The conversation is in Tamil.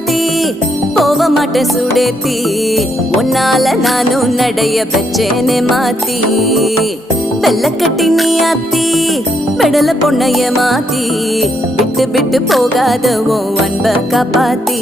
ராசாத்தி போக மாட்டேன் சுடேத்தி உன்னால நானும் நடைய பெச்சேனே மாத்தி வெள்ளக்கட்டி நீ ஆத்தி பெடல பொண்ணைய மாத்தி விட்டு விட்டு போகாத உன் அன்ப காப்பாத்தி